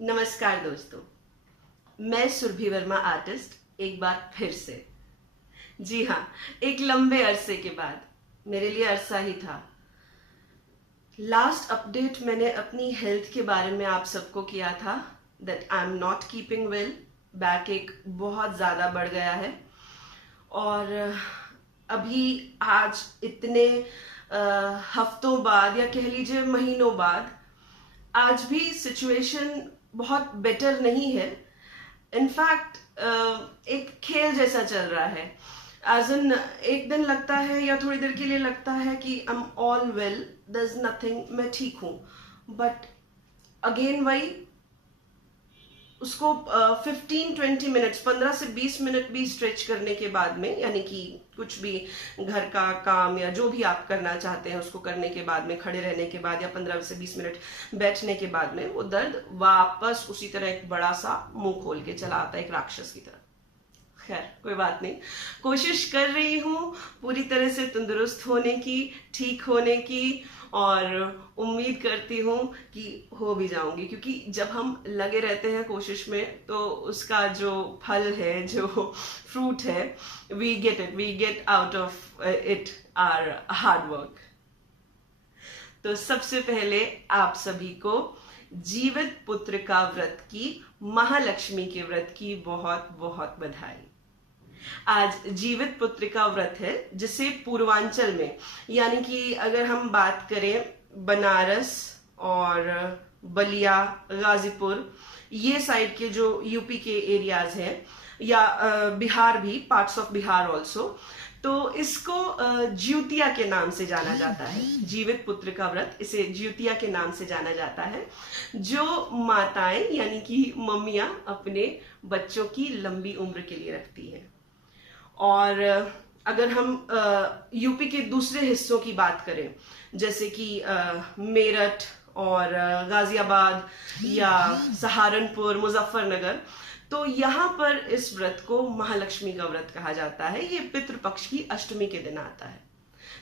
नमस्कार दोस्तों, मैं सुरभि वर्मा आर्टिस्ट एक बार फिर से। जी हाँ, एक लंबे अरसे के बाद, मेरे लिए अरसा ही था। लास्ट अपडेट मैंने अपनी हेल्थ के बारे में आप सबको किया था that I am not keeping well. Back एक बहुत ज़्यादा बढ़ गया है और अभी आज इतने हफ्तों बाद या कह लीजिए महीनों बाद आज भी सिचुएशन बहुत बेटर नहीं है। इनफैक्ट एक खेल जैसा चल रहा है। एज इन एक दिन लगता है या थोड़ी देर के लिए लगता है कि I am all well, there is nothing, मैं ठीक हूं, बट अगेन वही उसको 15-20 मिनट्स 15 से 20 मिनट भी स्ट्रेच करने के बाद में, यानी कि कुछ भी घर का काम या जो भी आप करना चाहते हैं उसको करने के बाद में, खड़े रहने के बाद या 15 से 20 मिनट बैठने के बाद में वो दर्द वापस उसी तरह एक बड़ा सा मुंह खोल के चला आता है, एक राक्षस की तरह। खैर कोई बात नहीं, कोशिश कर रही हूँ पूरी तरह से तंदुरुस्त होने की, ठीक होने की, और उम्मीद करती हूँ कि हो भी जाऊंगी, क्योंकि जब हम लगे रहते हैं कोशिश में तो उसका जो फल है, जो फ्रूट है, we get out of it our hard work. तो सबसे पहले आप सभी को जीवित पुत्र का व्रत की, महालक्ष्मी के व्रत की बहुत बहुत बधाई। आज जीवित पुत्र का व्रत है, जिसे पूर्वांचल में, यानी कि अगर हम बात करें बनारस और बलिया, गाजीपुर, ये साइड के जो यूपी के एरियाज हैं, या बिहार भी, पार्ट्स ऑफ बिहार ऑल्सो, तो इसको ज्योतिया के नाम से जाना जाता है। जीवित पुत्र का व्रत, इसे ज्योतिया के नाम से जाना जाता है, जो माताएं यानी कि मम्मियां अपने बच्चों की लंबी उम्र के लिए रखती हैं। और अगर हम यूपी के दूसरे हिस्सों की बात करें, जैसे कि मेरठ और गाजियाबाद या सहारनपुर, मुजफ्फरनगर, तो यहाँ पर इस व्रत को महालक्ष्मी का व्रत कहा जाता है। ये पितृपक्ष की अष्टमी के दिन आता है।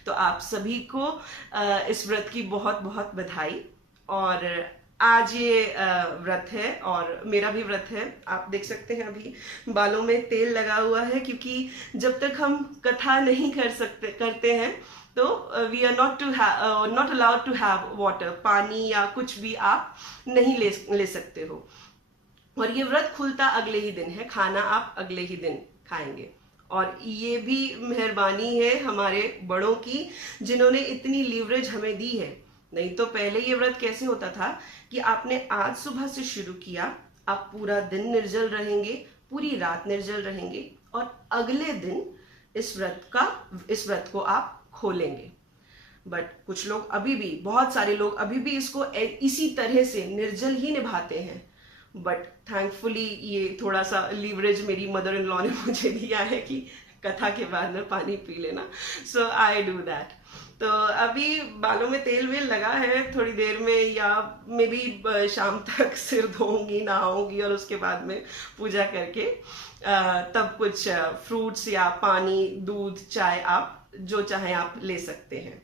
तो आप सभी को इस व्रत की बहुत बहुत बधाई। और आज ये व्रत है और मेरा भी व्रत है। आप देख सकते हैं अभी बालों में तेल लगा हुआ है, क्योंकि जब तक हम कथा नहीं करते हैं तो we are not allowed to have water, पानी या कुछ भी आप नहीं ले सकते हो। और ये व्रत खुलता अगले ही दिन है, खाना आप अगले ही दिन खाएंगे। और ये भी मेहरबानी है हमारे बड़ों की, जिन्होंने इतनी लीवरेज हमें दी है। नहीं तो पहले ये व्रत कैसे होता था कि आपने आज सुबह से शुरू किया, आप पूरा दिन निर्जल रहेंगे, पूरी रात निर्जल रहेंगे, और अगले दिन इस व्रत को आप खोलेंगे। बट कुछ लोग अभी भी, बहुत सारे लोग अभी भी इसको इसी तरह से निर्जल ही निभाते हैं। बट थैंकफुली ये थोड़ा सा लीवरेज मेरी मदर इन लॉ ने मुझे दिया है कि कथा के बाद में पानी पी लेना, सो आई डू दैट। तो अभी बालों में तेल वेल लगा है, थोड़ी देर में या मे बी शाम तक सिर धोऊंगी, नहाऊंगी, और उसके बाद में पूजा करके तब कुछ फ्रूट्स या पानी, दूध, चाय, आप जो चाहे आप ले सकते हैं।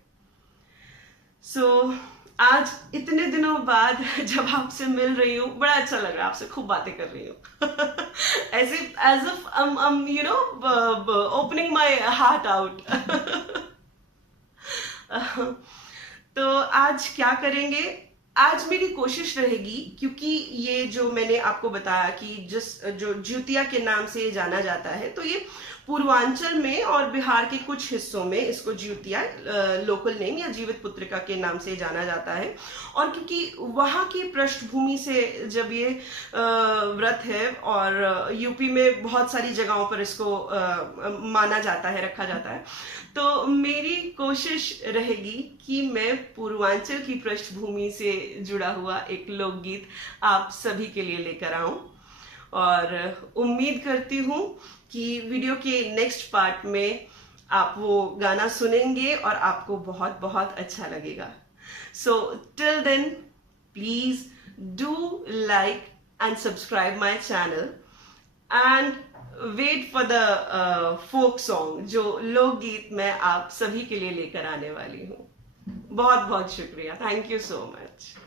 सो आज इतने दिनों बाद जब आपसे मिल रही हूँ, बड़ा अच्छा लग रहा है, आपसे खूब बातें कर रही हूँ ऐसे as if you know opening my heart out तो आज क्या करेंगे? आज मेरी कोशिश रहेगी, क्योंकि ये जो मैंने आपको बताया कि जो ज्योतिया के नाम से ये जाना जाता है, तो ये पूर्वांचल में और बिहार के कुछ हिस्सों में इसको ज्योतिया लोकल नेम या जीवित पुत्रिका के नाम से जाना जाता है। और क्योंकि वहाँ की पृष्ठभूमि से जब ये व्रत है, और यूपी में बहुत सारी जगहों पर इसको माना जाता है, रखा जाता है, तो मेरी कोशिश रहेगी कि मैं पूर्वांचल की पृष्ठभूमि से जुड़ा हुआ एक लोकगीत आप सभी के लिए लेकर आऊं। और उम्मीद करती हूँ कि वीडियो के नेक्स्ट पार्ट में आप वो गाना सुनेंगे और आपको बहुत बहुत अच्छा लगेगा। So till then please do like and subscribe my channel and wait for the folk song, जो लोकगीत मैं आप सभी के लिए लेकर आने वाली हूँ। बहुत बहुत शुक्रिया, थैंक यू सो मच।